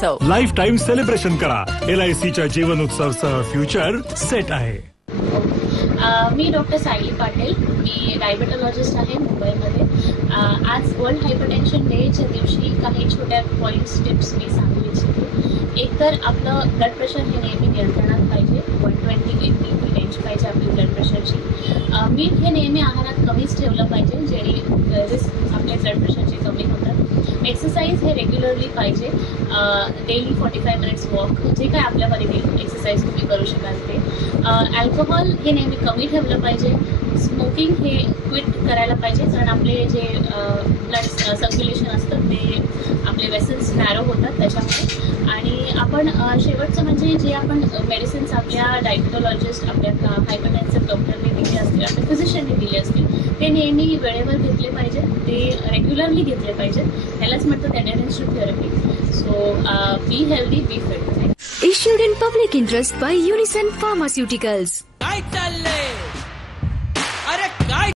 उत्सव. Life time celebration करा. LICच्या जीवन उत्सवसह future set आहे. मी डॉक्टर सायली पाटील. मी डायबेटॉलॉजिस्ट आहे मुंबईमध्ये. आज वर्ल्ड हायपरटेन्शन डेच्या दिवशी काही छोट्या पॉईंट्स टिप्स मी सांगू इच्छिते. एक तर आपलं ब्लड प्रेशर हे नेहमी नियंत्रणात पाहिजे. 120/80 रेंज पाहिजे आपली ब्लड प्रेशरची. मीठ हे नेहमी आहारात कमीच ठेवलं पाहिजे, जेणे रिस्क आपल्या ब्लड प्रेशरचे कमी होतात. एक्सरसाइज हे रेग्युलरली पाहिजे. डेली 45 मिनिट्स वॉक, जे काय आपल्यावर एक्सरसाइज तुम्ही करू शकाल ते. अल्कोहोल हे नेहमी कमी ठेवलं पाहिजे. स्मोकिंग हे क्विट करायला पाहिजे, कारण आपले जे ब्लड सर्क्युलेशन असतं ते आपले वेसल्स नॅरो होतात त्याच्यामुळे. आणि आपण शेवटचं म्हणजे जे आपण मेडिसिन्स आपल्या डायबेटॉलॉजिस्ट, आपल्या हायपरटेन्सिव्ह डॉक्टरने दिले असतील, आपल्या फिजिशियनने दिले असतील, ते नेहमी वेळेवर घेतले पाहिजे. ते रेग्युलरली घेतले पाहिजे. त्यालाच म्हणतात adherence to therapy. So be healthy, be fit. Issued in public interest by Unison Pharmaceuticals. काय चाललंय